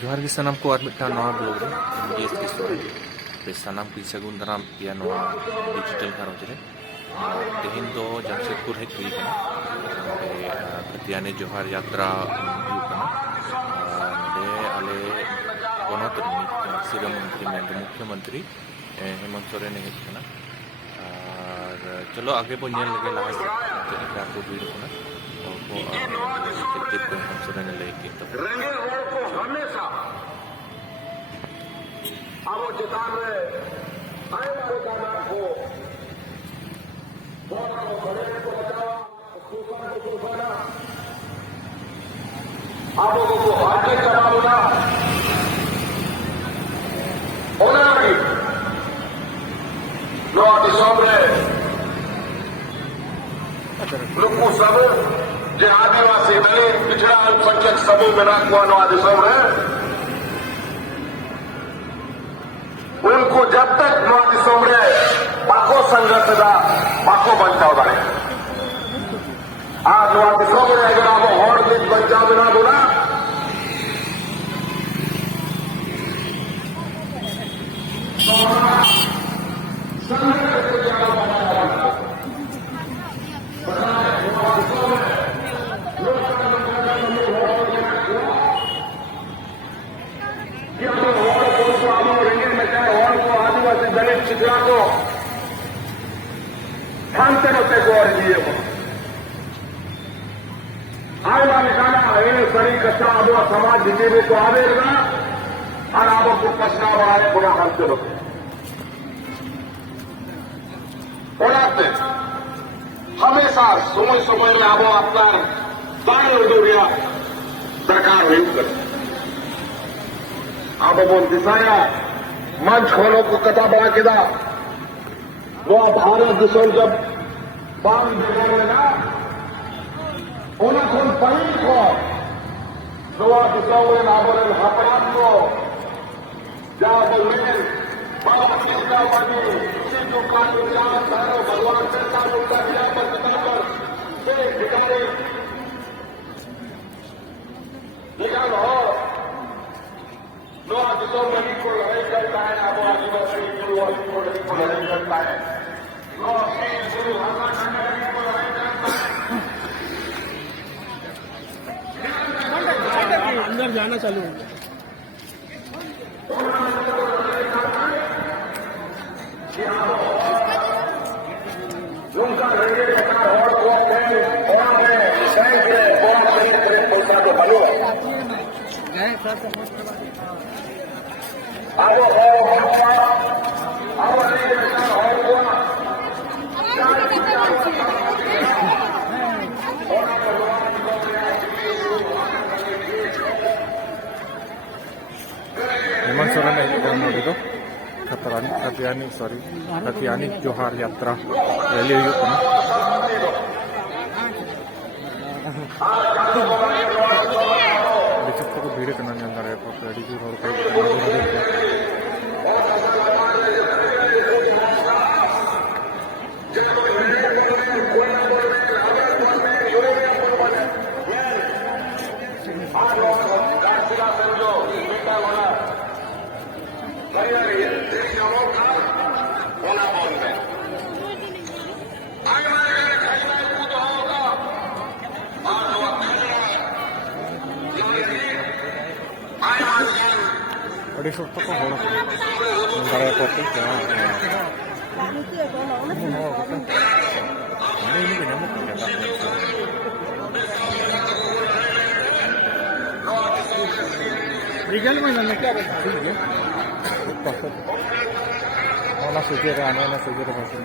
जोहार की सनम को मिट्टा नवा ब्लॉग रे गेस की स्टोरी पे सनम की सगुन दाराम पिया नवा डिजिटल घरों रे तेहन दो जमशेदपुर हेज हुई कना पे खतियाने जोहार यात्रा हुई कना नडे आले बनत रिनिक सिरम मंत्री में मुख्यमंत्री हेमंत सोरेन हेज कना और चलो आगे बो नेल लगे लाहा से चेक को हुई कना को हेमंत सोरेन ले के तो हमेशा अब चितान में आए वाले कामगार को बड़े को बचावा सूखा को सूखाना आप लोगों को आगे चलाना होना नहीं नो दिसंबर लोग सब जो आदिवासी दलित पिछड़ा अल्पसंख्यक समूह में नाकुआ दिसंबर उनको जब तक दिसंबर बाको संघर्ष बाको बचाव दाड़े दिसंबर अगर आप हॉर बीच बचाव बना दो ना दलित पिछड़ा को ठानते रहते को और दिए वो आए निशाना सरी कच्चा अब समाज जितने को आवेगा और आपको कचरा बढ़ाए पुनः हानते रहते पढ़ाते हमेशा समय समय में आप अपना दान दूरिया सरकार हुई कर आप दिशाया मंच खोलो को कथा बना के दा वो भारत दिशा जब बांध देगा ना उन्हें पड़ी को नवा दिशा में नाबरल हपराध को जा बोले बाबा किसका बनी सिद्धू का निशान सारो भगवान चलता उनका दिया पर पर ये ठिकाने निकाल हो नवा दिशा में को लड़ाई करता है अब आदिवासी को लड़ाई करता है अंदर जाना चालू है उनका रंगे और पैसा तो भलो है हेमंत सोरेन नोड़ी खतियानी जोहार यात्रा रैली हुई कना देखते को भीड़ कना अंदर है पर रेडी की रोड पे अड़ी सप्ताह को होना अंदर करते क्या ini benar benar लीगल में ना क्या रहता है ना सूझे आने ना सूझे भाषण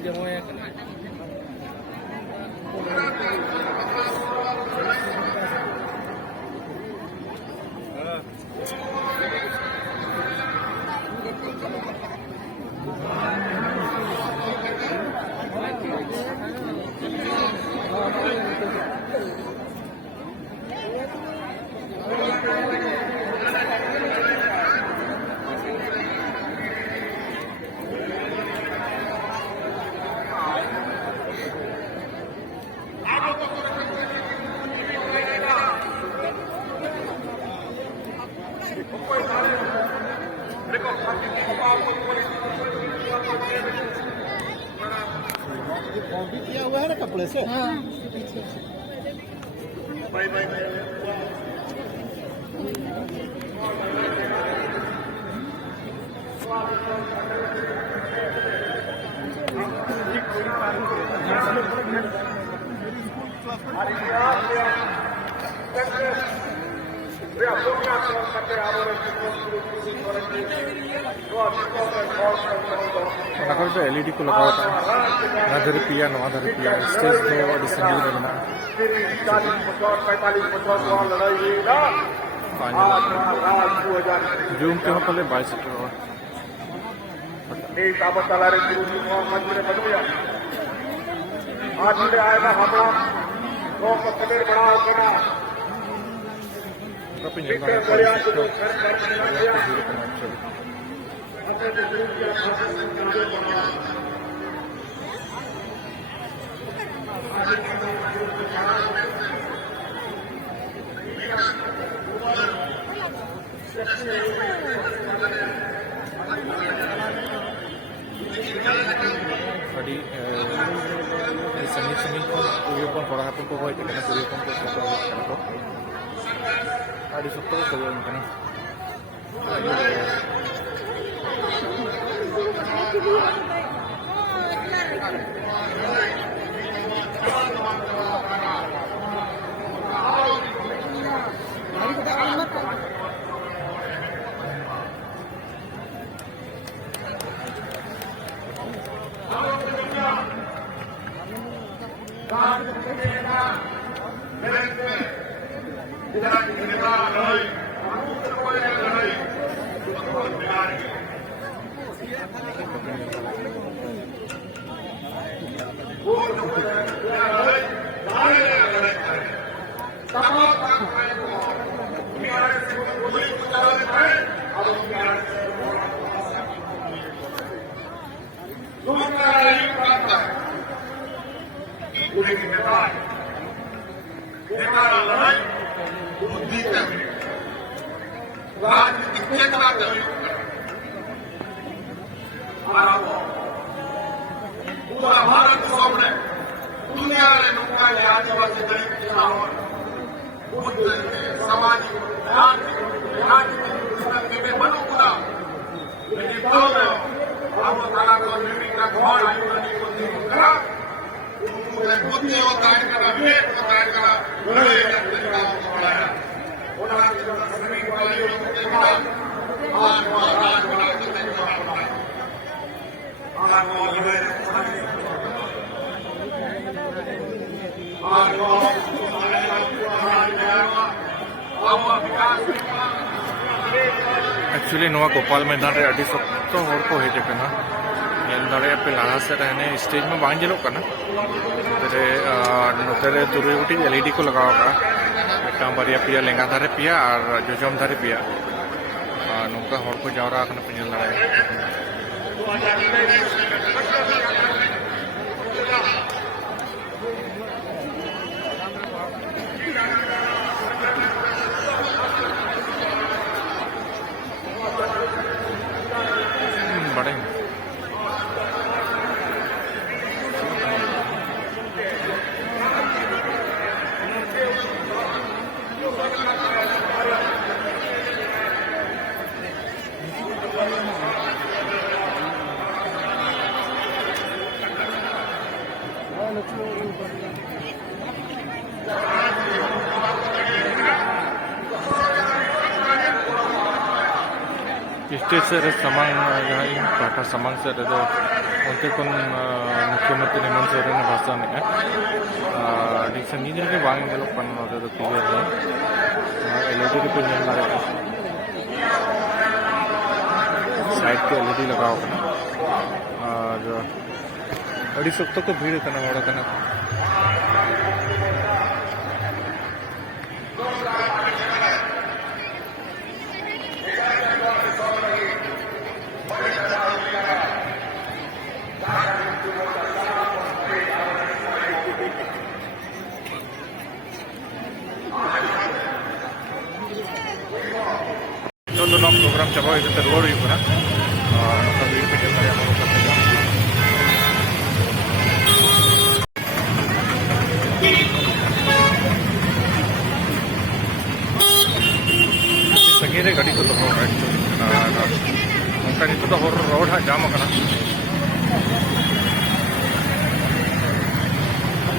जमा कपड़े से ᱚᱱᱟ ᱠᱚᱨᱮ ᱫᱚ LED ᱠᱚ ᱞᱟᱜᱟᱣ ᱠᱟᱜᱼᱟ ᱚᱱᱟ ᱫᱷᱟᱨᱮ ᱯᱮᱭᱟ ᱱᱚᱣᱟ ᱫᱷᱟᱨᱮ ᱯᱮᱭᱟ ᱥᱴᱮᱡ ᱫᱚ ᱟᱹᱰᱤ ᱥᱟᱺᱜᱤᱧ ᱨᱮ ᱢᱮᱱᱟᱜᱼᱟ 40-45 ᱡᱩᱢ ᱛᱮᱦᱚᱸ ᱯᱟᱞᱮ ᱵᱟᱭ ᱥᱮᱴᱮᱨᱚᱜᱼᱟ देश आपत तालारे गुरु जी मोहम्मद ने बदलिया आज हमने आएगा हमला तो कदर बड़ा होगा Tapi jangan lupa tadi seni kuliah pun orang apa pun itu kena kuliah pun itu ada satu kuliah kena पूरा भारत के सामने दुनिया ने नुका आदिवासी दलित किसानों बुद्ध सामाजिक राजनीतिक में बनो पूरा लेकिन अब ताला को निर्णय का घोड़ आयुर्वेदिक को नहीं करा उन्हें बुद्धि होता है करा विवेक होता है करा लड़े बनाया उन्होंने सभी वाले के बाद आज राज बना के बनाया आज वो एक्चुअली नवा गोपाल मैदान रे अड़ी सख्त हर को हेज कना नेल दाड़े पे लाहा से रहने स्टेज में बांग जेलो कना तेरे नोतेरे तुरे उठी LED को लगाव का मिट्टा बारिया पिया लेंगा धारे पिया और जोजम धारे पिया नौका हर को जावरा कना पिंजल दाड़े बड़े स्टेज से समांग जहाँ टाटा समांग से उनते को मुख्यमंत्री हेमंत सोरेन भाषण संगीन के बांग क्लियर है LED को साइड के LED लगाओ और अड़ी सख्त को भीड़ करना प्रोग्राम चाबा रुआड़ होना भीड़ पे चल रहा है ᱚᱱᱠᱟ ᱱᱤᱛᱚᱜ ᱫᱚ ᱨᱳᱰ ᱦᱟᱸᱜ ᱡᱟᱢ ᱟᱠᱟᱱᱟ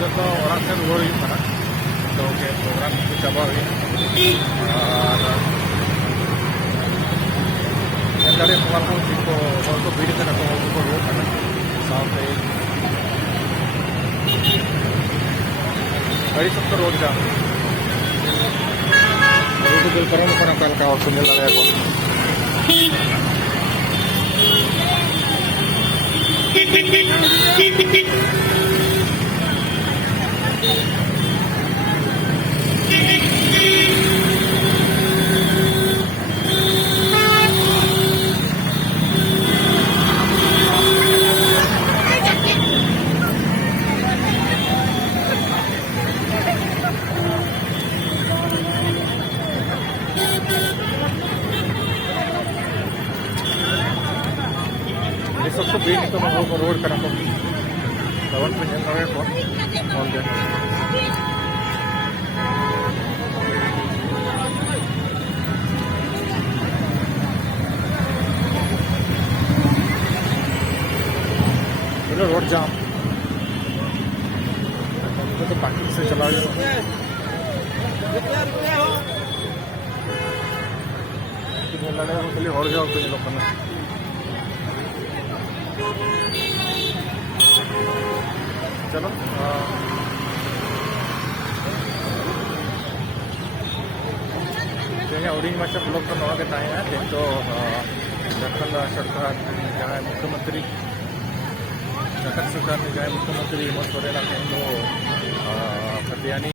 ᱡᱚᱛᱚ ᱚᱲᱟᱜ ᱥᱮᱫ ᱨᱩᱣᱟᱹᱲ ᱦᱩᱭᱩᱜ ᱠᱟᱱᱟ ᱛᱚ ᱯᱨᱳᱜᱨᱟम ᱠᱚ ᱪᱟᱵᱟ ᱦᱩᱭᱱᱟ ᱟᱨ ᱧᱮᱞ ᱫᱟᱲᱮᱭᱟᱜ ᱠᱚᱣᱟ ᱠᱚ ᱪᱮᱫ ᱠᱚ ᱦᱚᱲ ᱠᱚ ᱵᱷᱤᱲ ᱠᱟᱱᱟ ᱠᱚ ᱦᱚᱲ ᱠᱚ ᱨᱩᱣᱟᱹᱜ ᱠᱟᱱᱟ ᱥᱟᱶᱛᱮ ᱟᱹᱰᱤ ᱥᱚᱠᱛᱚ ᱨᱳᱰ ᱡᱟᱢ ᱨᱳᱰ ᱠᱚ ᱯᱟᱨᱚᱢ ᱠᱟᱱᱟ ᱚᱠᱟ ᱞᱮᱠᱟ ᱦᱚᱲ ᱠᱚ ᱧᱮᱞ ᱫᱟᱲᱮᱭᱟᱠᱚᱣᱟ सबको बीच तो रोड करा को भवन पे चल रहे को ऑल दे रोड जाम तो पार्किंग से चला गया और जाओ तो लोग करना चलो उड़ी माचा ब्लॉग तो नवा के ताहें तो झारखंड सरकार जहाँ मुख्यमंत्री झारखंड सरकार ने जहाँ मुख्यमंत्री हेमंत सोरेन को खतियानी